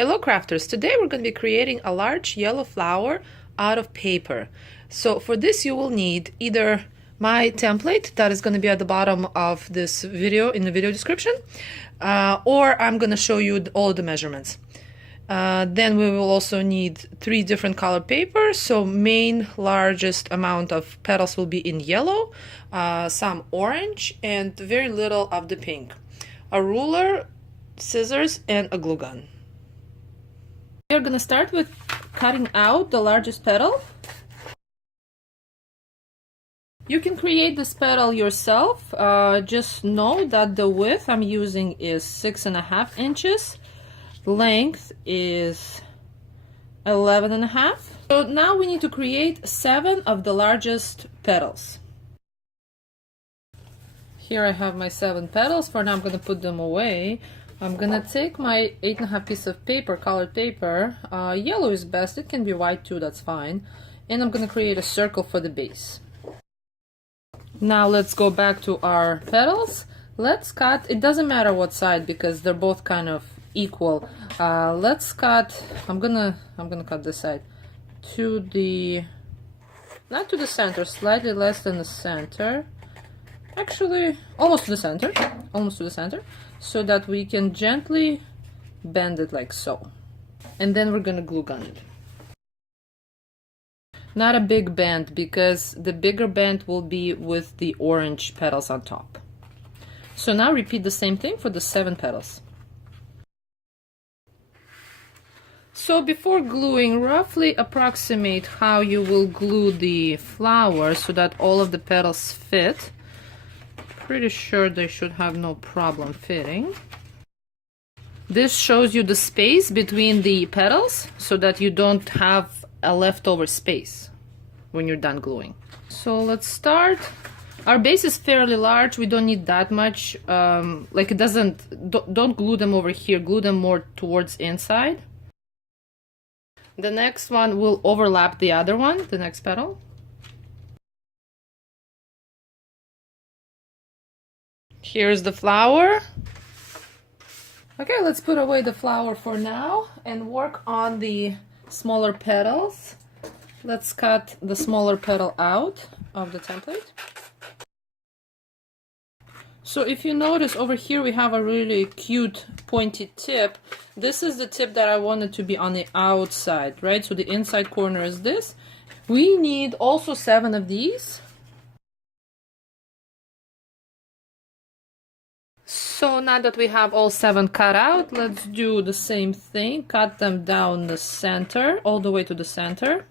Hello crafters, today we're going to be creating a large yellow flower out of paper. So for this you will need either my template that is going to be at the bottom of this video in the video description, or I'm going to show you all the measurements. Then we will also need 3 different color papers. So main largest amount of petals will be in yellow, some orange, and very little of the pink. A ruler, scissors, and a glue gun. We're going to start with cutting out the largest petal. You can create this petal yourself. Just know that the width I'm using is 6.5 inches. Length is 11.5. So now we need to create 7 of the largest petals. Here I have my 7 petals. For now I'm going to put them away. I'm gonna take my 8.5 piece of paper, colored paper. Yellow is best, it can be white too, that's fine. And I'm gonna create a circle for the base. Now let's go back to our petals. Let's cut, it doesn't matter what side because they're both kind of equal. Let's cut, I'm gonna cut this side to the, not to the center, slightly less than the center. Actually, almost to the center, so that we can gently bend it like so. And then we're gonna glue gun it. Not a big bend, because the bigger bend will be with the orange petals on top. So now repeat the same thing for the 7 petals. So before gluing, roughly approximate how you will glue the flower so that all of the petals fit. Pretty sure they should have no problem fitting. This shows you the space between the petals so that you don't have a leftover space when you're done gluing. So let's start. Our base is fairly large, we don't need that much. Like it doesn't, don't glue them over here, glue them more towards inside. The next one will overlap the other one, the next petal. Here's the flower. Okay, let's put away the flower for now and work on the smaller petals. Let's cut the smaller petal out of the template. So if you notice over here we have a really cute pointy tip. This is the tip that I wanted to be on the outside, right? So the inside corner is this. We need also 7 of these. So now that we have all 7 cut out, let's do the same thing. Cut them down the center, all the way to the center.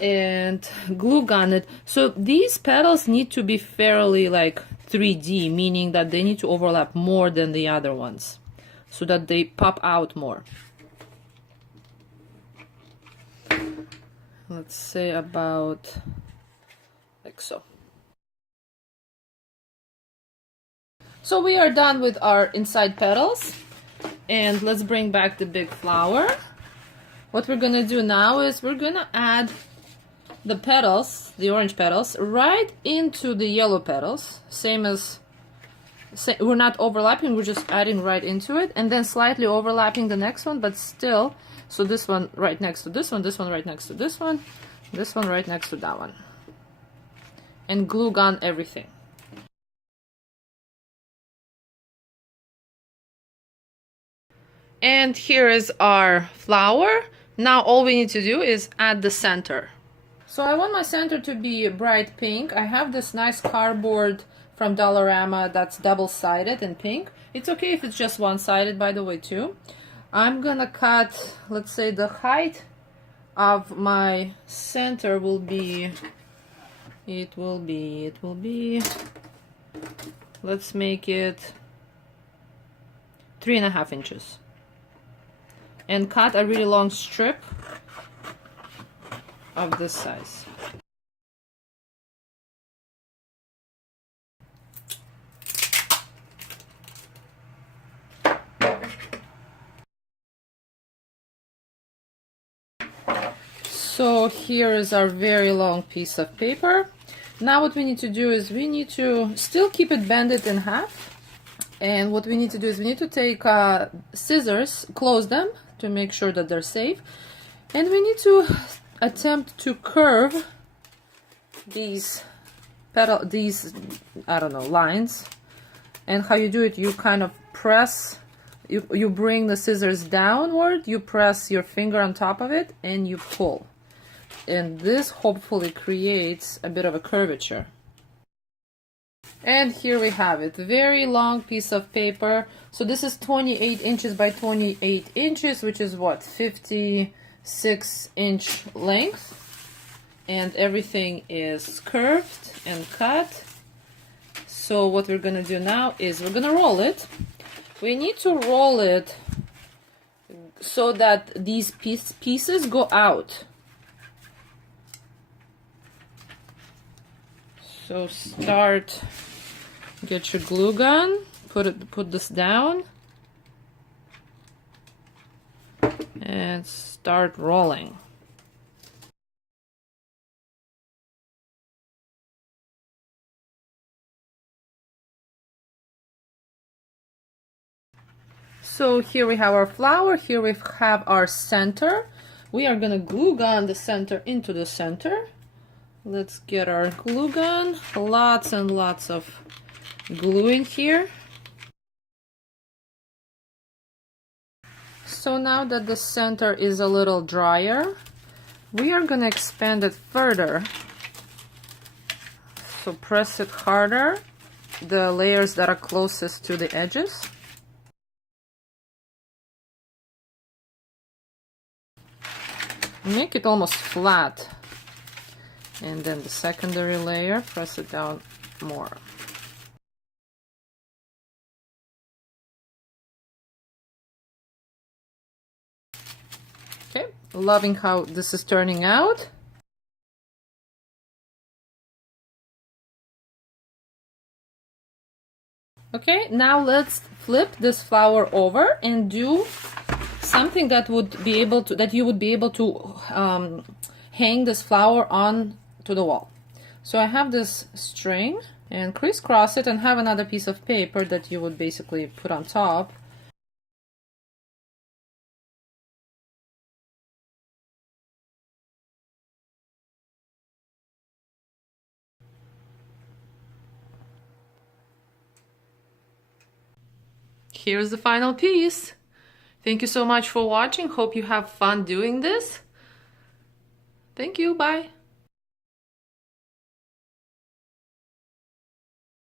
And glue gun it. So these petals need to be fairly like 3D, meaning that they need to overlap more than the other ones, so that they pop out more. Let's say about like so. So we are done with our inside petals, and let's bring back the big flower. What we're gonna do now is we're gonna add the petals, the orange petals, right into the yellow petals. We're not overlapping, we're just adding right into it, and then slightly overlapping the next one, but still, so this one right next to this one right next to this one right next to that one. And glue gun everything. And here is our flower. Now all we need to do is add the center. So I want my center to be bright pink. I have this nice cardboard from Dollarama that's double-sided in pink. It's okay if it's just one-sided, by the way, too. I'm gonna cut, let's say the height of my center will be, let's make it 3.5 inches. And cut a really long strip of this size. So here is our very long piece of paper. Now what we need to do is we need to still keep it bended in half. And what we need to do is we need to take scissors, close them to make sure that they're safe. And we need to attempt to curve these I don't know, lines. And how you do it, you kind of press, you bring the scissors downward, you press your finger on top of it, and you pull. And this hopefully creates a bit of a curvature. And here we have it, very long piece of paper. So this is 28 inches by 28 inches, which is what, 56-inch length. And everything is curved and cut. So what we're gonna do now is we're gonna roll it. We need to roll it so that these pieces go out. So start, get your glue gun, put this down, and start rolling. So here we have our flower, here we have our center. We are gonna glue gun the center into the center. Let's get our glue gun. Lots and lots of glue in here. So now that the center is a little drier, we are gonna expand it further. So press it harder, the layers that are closest to the edges. Make it almost flat. And then the secondary layer, press it down more. Okay, loving how this is turning out. Okay, now let's flip this flower over and do something that you would be able to hang this flower on to the wall. So I have this string, and crisscross it and have another piece of paper that you would basically put on top. Here's the final piece. Thank you so much for watching. Hope you have fun doing this. Thank you. Bye.